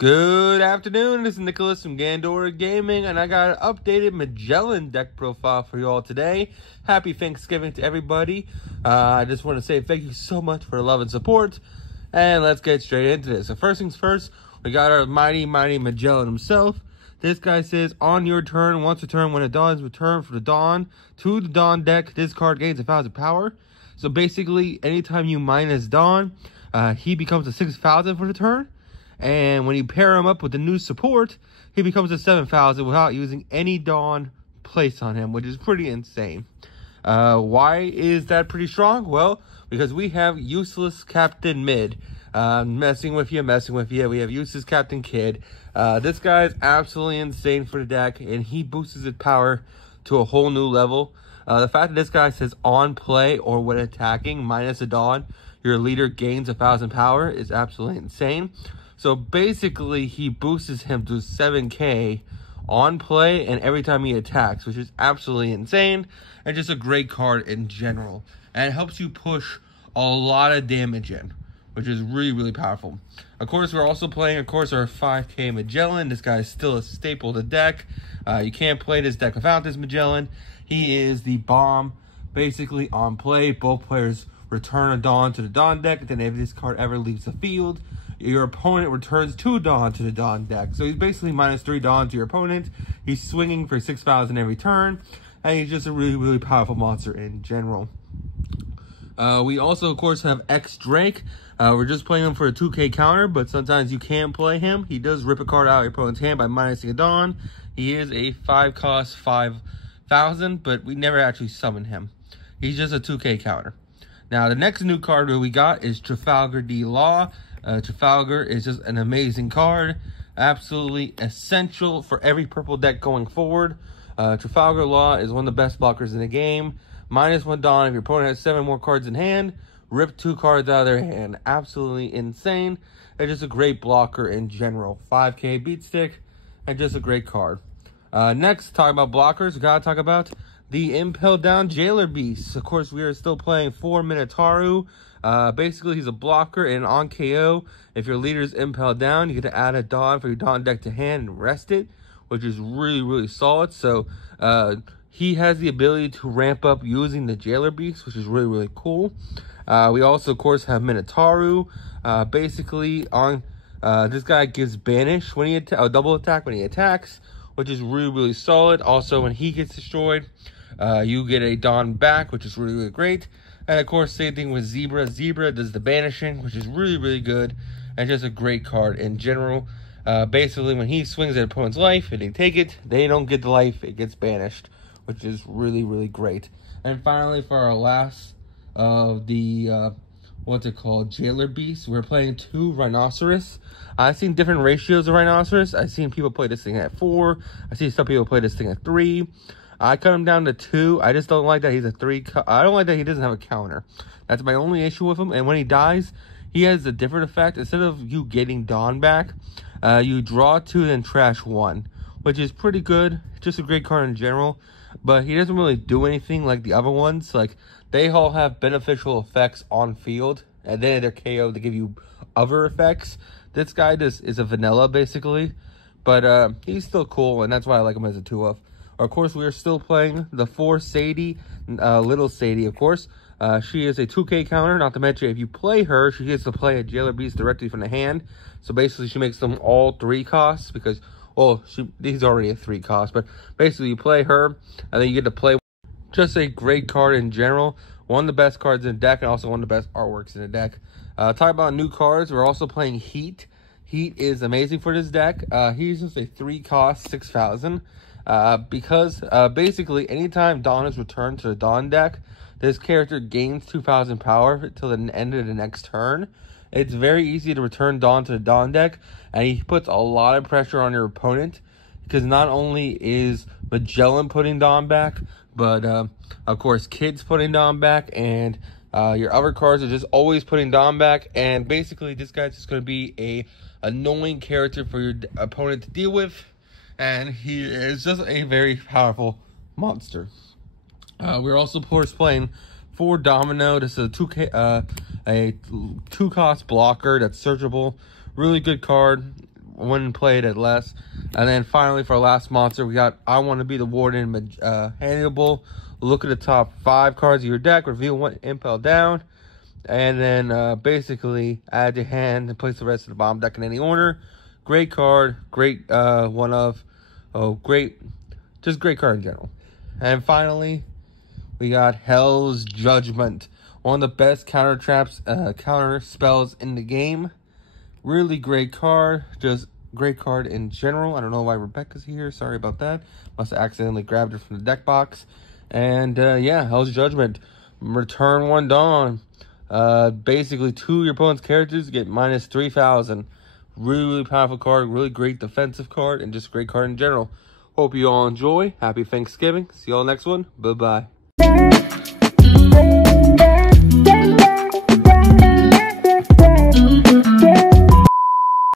Good afternoon, this is Nicholas from Gandora Gaming, and I got an updated Magellan deck profile for you all today. Happy Thanksgiving to everybody. I just want to say thank you so much for the love and support, and let's get straight into this. So first things first, we got our mighty Magellan himself. This guy says, on your turn, once a turn, when a Dawn is returned for the Dawn to the Dawn deck, this card gains 1,000 power. So basically, anytime you minus Dawn, he becomes a 6,000 for the turn. And when you pair him up with the new support, he becomes a 7,000 without using any Dawn placed on him, which is pretty insane. Why is that pretty strong? Well, because we have useless Captain Mid. Messing with you. We have useless Captain Kid. This guy is absolutely insane for the deck, and he boosts his power to a whole new level. The fact that this guy says on play or when attacking, minus a Dawn, your leader gains 1,000 power is absolutely insane. So basically, he boosts him to 7k on play and every time he attacks, which is absolutely insane and just a great card in general. And it helps you push a lot of damage in, which is really powerful. Of course, we're also playing, our 5k Magellan. This guy is still a staple of the deck. You can't play this deck without this Magellan. He is the bomb, basically on play. Both players return a Dawn to the Dawn deck. Then if this card ever leaves the field, your opponent returns 2 Dawn to the Dawn deck. So he's basically minus 3 Dawn to your opponent. He's swinging for 6,000 every turn. And he's just a really powerful monster in general. We also, of course, have X Drake. We're just playing him for a 2k counter, but sometimes you can play him. He does rip a card out of your opponent's hand by minusing a Dawn. He is a 5-cost 5,000, but we never actually summon him. He's just a 2k counter. Now, the next new card that we got is Trafalgar D. Law. Trafalgar is just an amazing card. Absolutely essential for every purple deck going forward. Trafalgar Law is one of the best blockers in the game. Minus 1 Dawn if your opponent has 7 more cards in hand. Rip 2 cards out of their hand. Absolutely insane. It's just a great blocker in general. 5k beat stick and just a great card. Next, talking about blockers, we gotta talk about the Impel Down Jailer Beast. Of course, we are still playing 4 Minotauru. Basically, he's a blocker, and on KO, if your leader is impelled down, you get to add a Dawn for your Dawn deck to hand and rest it, which is really solid. So, he has the ability to ramp up using the Jailer Beast, which is really cool. We also, of course, have Minotauru. Basically, on this guy gives banish when he double attack when he attacks, which is really solid. Also, when he gets destroyed, you get a Dawn back, which is really great. And of course, same thing with Zebra. Zebra does the banishing, which is really good, and just a great card in general. Basically, when he swings at opponent's life and they take it, they don't get the life, it gets banished, which is really great. And finally, for our last of the Jailer Beast, we're playing 2 Rhinoceros. I've seen different ratios of Rhinoceros. I've seen people play this thing at 4. I've seen some people play this thing at 3. I cut him down to 2. I just don't like that he's a 3. I don't like that he doesn't have a counter. That's my only issue with him. And when he dies, he has a different effect. Instead of you getting Dawn back, you draw 2 then trash 1, which is pretty good. Just a great card in general. But he doesn't really do anything like the other ones. Like, they all have beneficial effects on field, and then they're KO to give you other effects. This guy just is a vanilla, basically. But he's still cool, and that's why I like him as a 2-of. Of course, we are still playing the 4 Sadie, little Sadie, of course. She is a 2k counter, not to mention if you play her, she gets to play a Jailer Beast directly from the hand. So basically, she makes them all 3 costs because, well, he's already a 3 cost. But basically, you play her, and then you get to play just a great card in general. One of the best cards in the deck, and also one of the best artworks in the deck. Talking about new cards, we're also playing Heat. Heat is amazing for this deck. He's just a 3 cost, 6,000. Because basically anytime Dawn is returned to the Dawn deck, this character gains 2,000 power till the end of the next turn. It's very easy to return Dawn to the Dawn deck, and he puts a lot of pressure on your opponent, because not only is Magellan putting Dawn back, but of course Kid's putting Dawn back, and your other cards are just always putting Dawn back, and basically this guy's just going to be a annoying character for your opponent to deal with. And he is just a very powerful monster. We're also, of course, playing 4 Domino. This is a 2-cost blocker that's searchable. Really good card. when played at less. And then finally, for our last monster, we got I Want to Be the Warden, Hannibal. Look at the top 5 cards of your deck, reveal one impel down, and then basically add to hand and place the rest of the bottom deck in any order. Great card, great just great card in general. And finally, we got Hell's Judgment, one of the best counter spells in the game. Really great card, just great card in general. I don't know why Rebecca's here. Sorry about that. Must have accidentally grabbed her from the deck box. And yeah, Hell's Judgment. Return 1 Dawn. Basically, 2 of your opponent's characters get minus 3,000. Really powerful card. Really great defensive card. And just a great card in general. Hope you all enjoy. Happy Thanksgiving. See you all next one. Bye-bye.